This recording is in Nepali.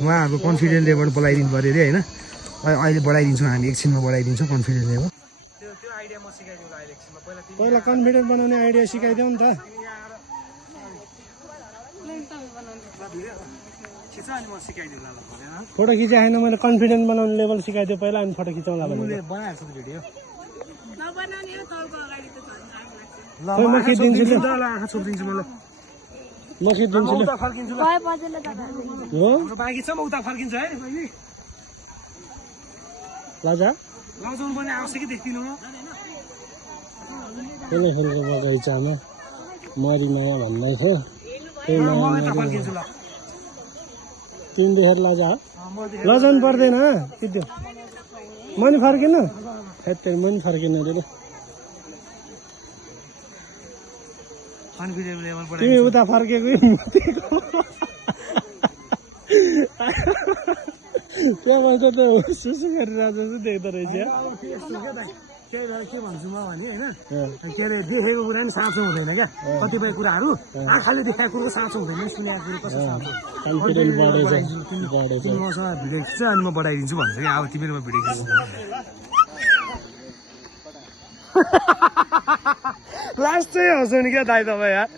उहाँहरूको कन्फिडेन्स लेभल बढाइदिनु पऱ्यो अरे होइन अहिले बढाइदिन्छौँ हामी एकछिनमा बढाइदिन्छौँ कन्फिडेन्स लेभल त्यो आइडिया म सिकाइदिउँला अहिले एकछिनमा पहिला कन्फिडेन्स बनाउने आइडिया सिकाइदेऊ नि त अनि म सिकाइदिउँला फोटो खिचाएन मैले कन्फिडेन्स बनाउने लेभल सिकाइदियो पहिला अनि फोटो खिचाउँला उसले बनाएको छ भिडियो म खिचिदिन्छु ल आँखा छोपिदिन्छु म ल म खिचिदिन्छु ल फर्किन्छु ल हो बाँकी छ म उता फर्किन्छु है बहिनी लाजा लजाउनु पर्ने आवश्यकै देख्दिनँ म कुनै खालको बगैँचामा मरिमाया भन्दै थियो त्यही म माया यता फर्किन्छु ल तिन देखेर लाजा लजाउनु पर्दैन त्यो म नि फर्किनु हेत्तेरी म नि फर्किनु अरे कन्फिडेन्स लेभल बढाइ तिमी उता फर्केको त्यहाँ मान्छे त सुसु गरिरहेको जस्तो देख्दो रहेछ त्यही भएर के भन्छु म भने होइन के अरे देखेको कुरा नि साँचो हुँदैन क्या कतिपय कुराहरू आँखाले देखाएको कुरो साँचो हुँदैन सुनेको कुरो कसो साँचो कन्फिडेन्स बढेछ तिमी मसँग भिडियो खिच्छ अनि म बढाइदिन्छु भन्छ कि अब तिमीहरूमा भिडियो खिच्छ लास्ट चाहिँ हँसो नि क्या दाइ तपाईँ यार